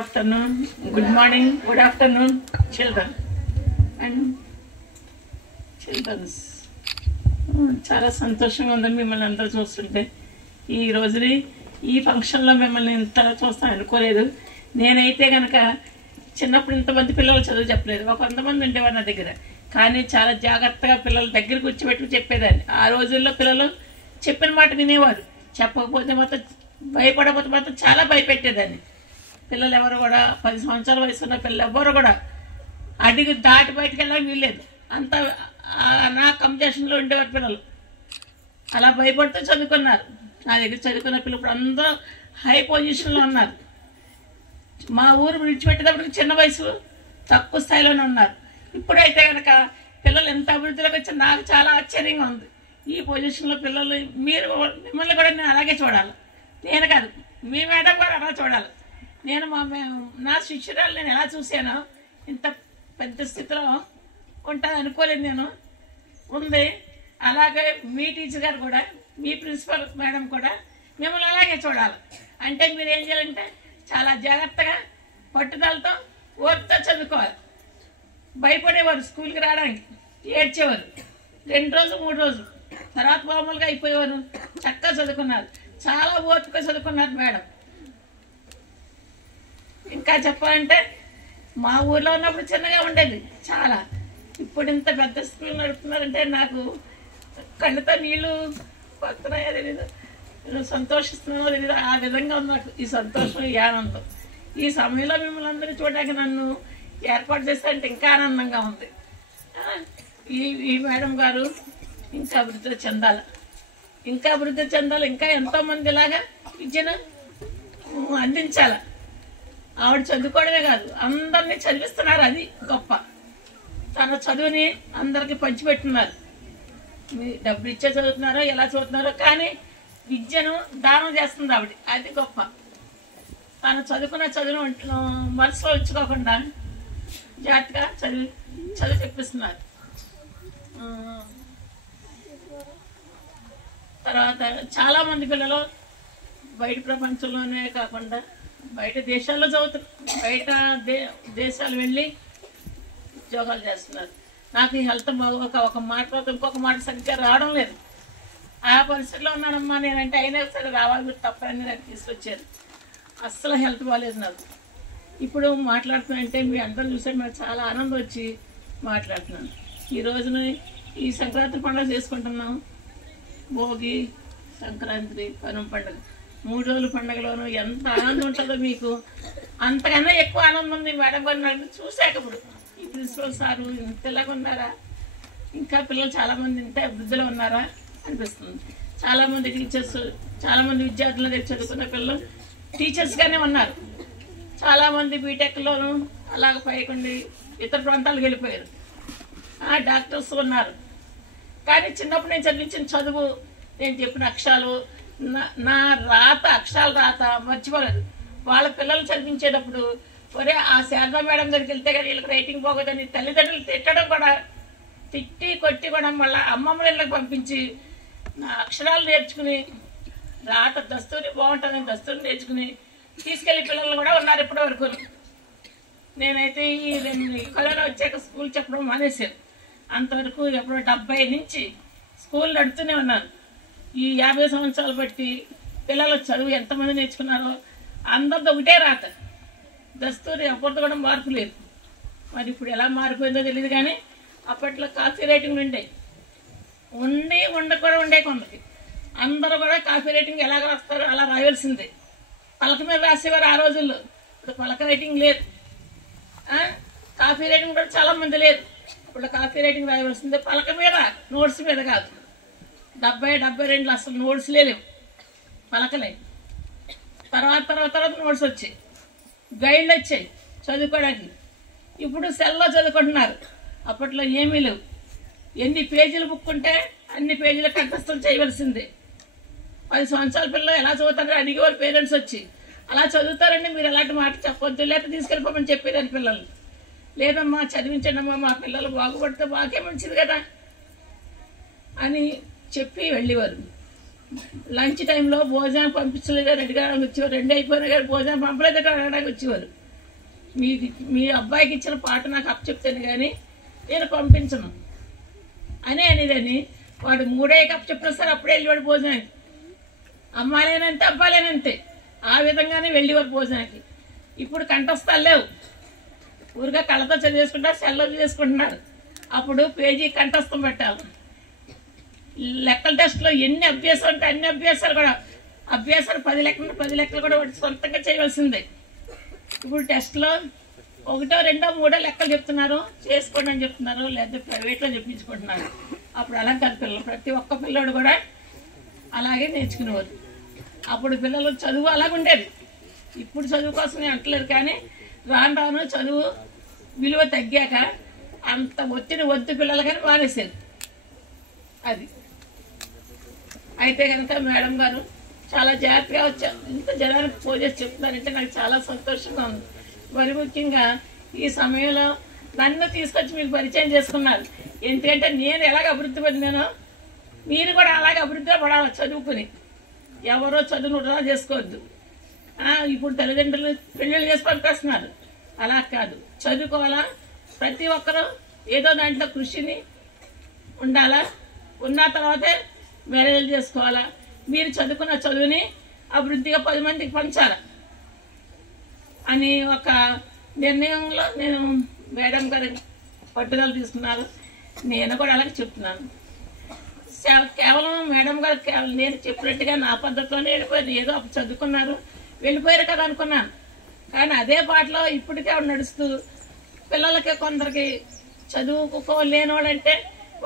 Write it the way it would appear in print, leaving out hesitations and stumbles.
Afternoon, good morning, good afternoon, children and children's. చాలా సంతోషంగా ఉందని మిమ్మల్ని అందరూ చూస్తుంటే. ఈ రోజుని ఈ ఫంక్షన్లో మిమ్మల్ని ఇంతలా చూస్తాను అనుకోలేదు. నేనైతే కనుక చిన్నప్పుడు ఇంతమంది పిల్లలు చదువు చెప్పలేదు, ఒక 100 మంది ఉండేవారు నా దగ్గర. కానీ చాలా జాగ్రత్తగా పిల్లల దగ్గర కూర్చోబెట్టుకు చెప్పేదాన్ని. ఆ రోజుల్లో పిల్లలు చెప్పిన మాట వినేవారు, చెప్పకపోతే మాత్రం భయపడకపోతే మాత్రం చాలా భయపెట్టేదాన్ని. పిల్లలు ఎవరు కూడా 10 సంవత్సరాల వయసు ఉన్న పిల్లలు ఎవరు కూడా అడిగి దాటి బయటకు వెళ్ళడం వీల్లేదు. అంత నా కంపిటీషన్లో ఉండేవారు పిల్లలు. అలా భయపడుతూ చదువుకున్నారు. నా దగ్గర చదువుకున్న పిల్లలు ఇప్పుడు అందరూ హై పొజిషన్లో ఉన్నారు. మా ఊరు విడిచిపెట్టేటప్పటికి చిన్న వయసు తక్కువ స్థాయిలోనే ఉన్నారు. ఇప్పుడైతే కనుక పిల్లలు ఎంత అభివృద్ధిలోకి వచ్చి నాకు చాలా ఆశ్చర్యంగా ఉంది. ఈ పొజిషన్లో పిల్లలు మిమ్మల్ని కూడా నేను అలాగే చూడాలి. నేను కాదు, మీ మేడం కూడా అలా చూడాలి. నేను నా శిష్యురాలు నేను ఎలా చూశానో ఇంత పెద్ద స్థితిలో ఉంటుంది అనుకోలేదు. నేను ఉంది. అలాగే మీ టీచర్ గారు కూడా, మీ ప్రిన్సిపల్ మేడం కూడా మిమ్మల్ని అలాగే చూడాలి. అంటే మీరు ఏం చేయాలంటే చాలా జాగ్రత్తగా పట్టుదలతో ఓర్పుతో చదువుకోవాలి. భయపడేవారు స్కూల్కి రావడానికి, ఏడ్చేవారు. 2 రోజులు 3 రోజులు తర్వాత మామూలుగా అయిపోయేవారు. చక్కగా చదువుకున్నారు, చాలా ఓర్పుగా చదువుకున్నారు మేడం. ఇంకా చెప్పాలంటే మా ఊర్లో ఉన్నప్పుడు చిన్నగా ఉండేది చాలా. ఇప్పుడు ఇంత పెద్ద స్కూల్ నడుపుతున్నారంటే నాకు కళ్ళతో నీళ్ళు వస్తున్నాయో తెలీదు, సంతోషిస్తున్నానో తెలీదు. ఆ విధంగా ఉంది నాకు ఈ సంతోషం, ఈ ఆనందం. ఈ సమయంలో మిమ్మల్ని అందరూ చూడడానికి నన్ను ఏర్పాటు చేస్తారంటే ఇంకా ఆనందంగా ఉంది. ఈ మేడం గారు ఇంకా అభివృద్ధి చెందాలి, ఇంకా అభివృద్ధి చెందాలి. ఇంకా ఎంతోమంది ఇలాగా విద్యను అందించాలి. ఆవిడ చదువుకోవడమే కాదు, అందరినీ చదివిస్తున్నారు. అది గొప్ప. తన చదువుని అందరికి పంచిపెట్టున్నారు. మీ డబ్బులు ఇచ్చే చదువుతున్నారో ఎలా చదువుతున్నారో కానీ విద్యను దానం చేస్తుంది ఆవిడ. అది గొప్ప. తను చదువుకున్న చదువును మనసులో ఉంచుకోకుండా జాగ్రత్తగా చదువు చెప్పిస్తున్నారు. తర్వాత చాలామంది పిల్లలు బయట ప్రపంచంలోనే కాకుండా బయట దేశాల్లో చదువుతున్నారు, బయట దేశాలు వెళ్ళి ఉద్యోగాలు చేస్తున్నారు. నాకు ఈ హెల్త్ బాగోక ఒక మాట ఇంకొక మాట సరిగ్గా రావడం లేదు. ఆ పరిస్థితిలో ఉన్నానమ్మా నేనంటే అయినా సరే రావాలి, మీరు తప్పని నాకు తీసుకొచ్చారు. అస్సలు హెల్త్ బాగాలేదు నాకు. ఇప్పుడు మాట్లాడుతున్నానంటే మీ అందరూ చూసే నాకు చాలా ఆనందం వచ్చి మాట్లాడుతున్నాను. ఈ రోజున ఈ సంక్రాంతి పండుగ చేసుకుంటున్నాం. భోగి, సంక్రాంతి, కనుమ పండుగ 3 రోజుల పండుగలోనూ ఎంత ఆనందం ఉంటుందో మీకు అంతకన్నా ఎక్కువ ఆనందం ఉంది మేడం గారు నన్ను చూశాక. ఇప్పుడు ఈ ప్రిన్సిపల్ సారు ఇంతలాగా ఉన్నారా, ఇంకా పిల్లలు చాలామంది ఇంత అభివృద్ధిలో ఉన్నారా అనిపిస్తుంది. చాలామంది టీచర్స్, చాలామంది విద్యార్థుల దగ్గర చదువుకున్న పిల్లలు టీచర్స్గానే ఉన్నారు. చాలామంది బీటెక్లోనూ అలాగ పైకుండి ఇతర ప్రాంతాలకు వెళ్ళిపోయారు. డాక్టర్స్ ఉన్నారు. కానీ చిన్నప్పుడు నేను చదివించిన చదువు, నేను చెప్పిన అక్షరాలు, నా అక్షరాలు రాత మర్చిపోలేదు. వాళ్ళ పిల్లలు చదివించేటప్పుడు ఒరే ఆ శారదా మేడం దగ్గరికి వెళ్తే కానీ వీళ్ళకి రైటింగ్ పోగొద్దని తల్లిదండ్రులు తిట్టడం కూడా, తిట్టి కొట్టి కూడా మళ్ళీ అమ్మమ్మల ఇళ్ళకి పంపించి నా అక్షరాలు నేర్చుకుని రాత దస్తూరి బాగుంటుందని దస్తూరి నేర్చుకుని తీసుకెళ్లి పిల్లలు కూడా ఉన్నారు ఇప్పటి వరకు. నేనైతే ఈ కరోనా వచ్చాక స్కూల్ చెప్పడం మానేశాను. అంతవరకు ఎప్పుడో 70 నుంచి స్కూల్ నడుతూనే ఉన్నాను. ఈ 50 సంవత్సరాలు బట్టి పిల్లలు చదువు ఎంతమంది నేర్చుకున్నారో అందరితో ఒకటే రాత దస్తూరి, అప్పటితో కూడా మార్పు లేదు. మరి ఇప్పుడు ఎలా మారిపోయిందో తెలియదు. కానీ అప్పట్లో కాఫీ రైటింగ్లు ఉండకుండా ఉండే కొందరికి. అందరూ కూడా కాఫీ రైటింగ్ ఎలాగ రాస్తారో అలా రాయాల్సిందే. పలక మీద రాసేవారు ఆ రోజుల్లో. ఇప్పుడు పలక రైటింగ్ లేదు. కాఫీ రైటింగ్ కూడా చాలామంది లేదు. ఇప్పుడు కాఫీ రైటింగ్ రాయవలసిందే పలక మీద, నోట్స్ మీద కాదు. 70-72 అసలు నోట్స్లే లేవు, పలకలే. తర్వాత నోట్స్ వచ్చాయి, గైడ్లు వచ్చాయి చదువుకోవడానికి. ఇప్పుడు సెల్లో చదువుకుంటున్నారు. అప్పట్లో ఏమీ లేవు. ఎన్ని పేజీలు బుక్ ఉంటే అన్ని పేజీలు కంఠస్థం చేయవలసిందే. 10 సంవత్సరాల పిల్లలు ఎలా చదువుతారో అడిగేవారు పేరెంట్స్ వచ్చి. అలా చదువుతారండి మీరు ఎలాంటి మాట చెప్పొద్దు, లేకపోతే తీసుకెళ్ళిపోమని చెప్పేదాన్ని పిల్లలు. లేదమ్మా చదివించండి అమ్మా, మా పిల్లలు బాగుపడితే బాగా మంచిది కదా అని చెప్పి వెళ్ళేవారు. లంచ్ టైంలో భోజనం పంపించలేదు రెడీగా వచ్చేవారు. 2 అయిపోయినా కానీ భోజనం పంపలేదట అడగడానికి వచ్చేవారు. మీ అబ్బాయికి ఇచ్చిన పాట నాకు అప్పచెప్తాను కానీ నేను పంపించను అనేదని వాడు 3 కప్పు చెప్పినా సరే అప్పుడే వెళ్ళేవాడు భోజనానికి. అమ్మాయిలేనంతే అబ్బాయిలేనంతే ఆ విధంగానే వెళ్ళేవారు భోజనానికి. ఇప్పుడు కంఠస్థాలు లేవు, ఊరిగా కళ్ళతో చదివేసుకుంటారు, సెల్లో చేసుకుంటున్నారు. అప్పుడు పేజీ కంఠస్థం పెట్టాలి. లెక్కల టెస్ట్లో ఎన్ని అభ్యాసాలు ఉంటే అన్ని అభ్యాసాలు కూడా 10 లెక్కలు కూడా వాడు సొంతంగా చేయవలసిందే. ఇప్పుడు టెస్ట్లో 1, 2, 3 లెక్కలు చెప్తున్నారు, చేసుకోండి అని చెప్తున్నారు, లేదా ప్రైవేట్లో చెప్పించుకుంటున్నారు. అప్పుడు అలా కాదు పిల్లలు, ప్రతి ఒక్క పిల్లోడు కూడా అలాగే నేర్చుకునేవారు. అప్పుడు పిల్లలు చదువు అలాగుండేది. ఇప్పుడు చదువు కోసం నేను అంటలేదు, కానీ రాను రాను చదువు విలువ తగ్గాక అంత ఒత్తిడి వద్దు పిల్లలకని మానేసేది. అది అయితే కనుక మేడం గారు చాలా జాగ్రత్తగా వచ్చారు. ఇంత జనానికి ఫోన్ చేసి చెప్తున్నారంటే నాకు చాలా సంతోషంగా ఉంది. మరి ముఖ్యంగా ఈ సమయంలో నన్ను తీసుకొచ్చి మీకు పరిచయం చేసుకున్నారు. ఎందుకంటే నేను ఎలాగ అభివృద్ధి పొందానో మీరు కూడా అలాగే అభివృద్ధిలో పడాలి. చదువుకుని ఎవరో చదువును వృధా చేసుకోవద్దు. ఇప్పుడు తల్లిదండ్రులు పెళ్ళిళ్ళు చేసి పంపేస్తున్నారు, అలా కాదు. చదువుకోవాలా, ప్రతి ఒక్కరూ ఏదో దాంట్లో కృషిని ఉండాలా, ఉన్న తర్వాతే మ్యారేజ్ చేసుకోవాలా. మీరు చదువుకున్న చదువుని అభివృద్ధిగా 10 మందికి పంచాలి అని ఒక నిర్ణయంలో నేను మేడం గారి పట్టుదల తీసుకున్నారు. నేను కూడా అలాగే చెప్తున్నాను. కేవలం మేడం గారు కేవలం నేను చెప్పినట్టుగా నా పద్ధతిలోనే వెళ్ళిపోయారు. ఏదో అప్పుడు చదువుకున్నారు వెళ్ళిపోయారు కదా అనుకున్నాను. కానీ అదే పాటలో ఇప్పటికే నడుస్తూ పిల్లలకి కొందరికి చదువుకోలేనివాడంటే